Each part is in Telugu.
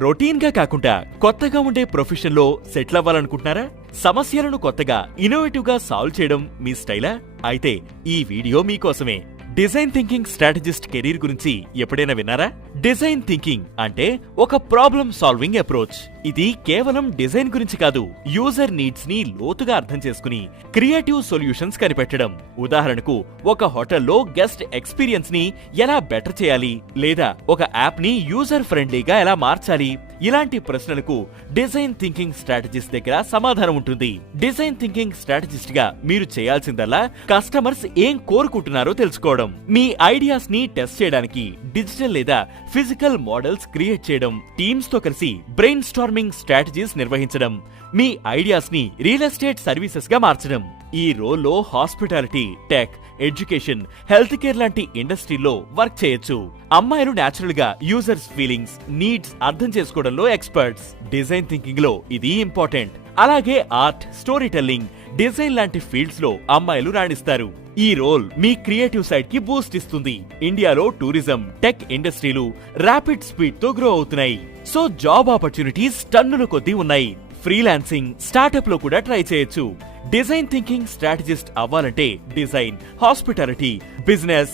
రొటీన్ గా కాకుండా కొత్తగా ఉండే ప్రొఫెషన్ లో సెటిల్ అవ్వాలనుకుంటున్నారా? సమస్యలను కొత్తగా ఇన్నోవేటివ్ గా సాల్వ్ చేయడం మీ స్టైలా? అయితే ఈ వీడియో మీకోసమే. డిజైన్ థింకింగ్ స్ట్రాటజిస్ట్ కెరీర్ గురించి ఎప్పుడైనా విన్నారా? డిజైన్ థింకింగ్ అంటే ఒక ప్రాబ్లం సాల్వింగ్ అప్రోచ్. ఇది కేవలం డిజైన్ గురించి కాదు, యూజర్ నీడ్స్ ని లోతుగా అర్థం చేసుకుని క్రియేటివ్ సొల్యూషన్స్ కనిపెట్టడం. ఉదాహరణకు, ఒక హోటల్లో గెస్ట్ ఎక్స్పీరియన్స్ ని ఎలా బెటర్ చేయాలి, లేదా ఒక యాప్ ని యూజర్ ఫ్రెండ్లీగా ఎలా మార్చాలి, ఇలాంటి ప్రశ్నలకు డిజైన్ థింకింగ్ స్ట్రాటజిస్ట్ దగ్గర సమాధానం ఉంటుంది. డిజైన్ థింకింగ్ స్ట్రాటజిస్ట్ గా మీరు చేయాల్సిందల్లా కస్టమర్స్ ఏం కోరుకుంటున్నారో తెలుసుకోవడం, మీ ఐడియాస్ ని టెస్ట్ చేయడానికి డిజిటల్ లేదా ఫిజికల్ మోడల్స్ క్రియేట్ చేయడం, టీమ్స్ తో కలిసి బ్రెయిన్ స్టార్మింగ్ స్ట్రాటజీస్ నిర్వహించడం, మీ ఐడియాస్ ని రియల్ ఎస్టేట్ సర్వీసెస్ గా మార్చడం. ఈ రోల్లో hospitality, tech, education, health care లాంటి ఇండస్ట్రీలో వర్క్ చేయొచ్చు. అమ్మాయిలు నేచురల్ గా యూజర్స్ ఫీలింగ్స్, నీడ్స్ అర్థం చేసుకోవడంలో ఎక్స్పర్ట్స్. డిజైన్ థింకింగ్ లో ఇది ఇంపార్టెంట్. అలాగే ఆర్ట్, స్టోరీ టెల్లింగ్, డిజైన్ లాంటి ఫీల్డ్స్ లో అమ్మాయిలు రాణిస్తారు. ఈ రోల్ మీ క్రియేటివ్ సైడ్ కి బూస్ట్ ఇస్తుంది. ఇండియాలో టూరిజం, టెక్ ఇండస్ట్రీలు ర్యాపిడ్ స్పీడ్ తో గ్రో అవుతున్నాయి. సో జాబ్ ఆపర్చునిటీస్ టన్నుల కొద్దీ ఉన్నాయి. ఫ్రీలాన్సింగ్, స్టార్టప్ లో కూడా ట్రై చేయొచ్చు. డిజైన్ థింకింగ్ స్ట్రాటజిస్ట్ అవ్వాలంటే design, hospitality, business,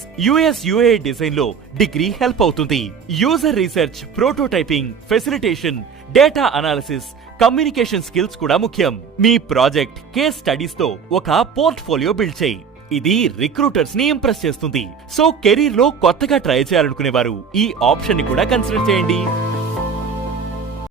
UI design లో డిగ్రీ హెల్ప్ అవుతుంది. User research, prototyping, facilitation, data analysis, communication skills కూడా ముఖ్యం. మీ ప్రాజెక్ట్, కేస్ స్టడీస్ తో ఒక పోర్ట్ఫోలియో బిల్డ్ చేయి. ఇది రిక్రూటర్స్ ని ఇంప్రెస్ చేస్తుంది. సో కెరీర్ లో కొత్తగా ట్రై చేయాలనుకునేవారు ఈ ఆప్షన్ ని కూడా కన్సిడర్ చేయండి.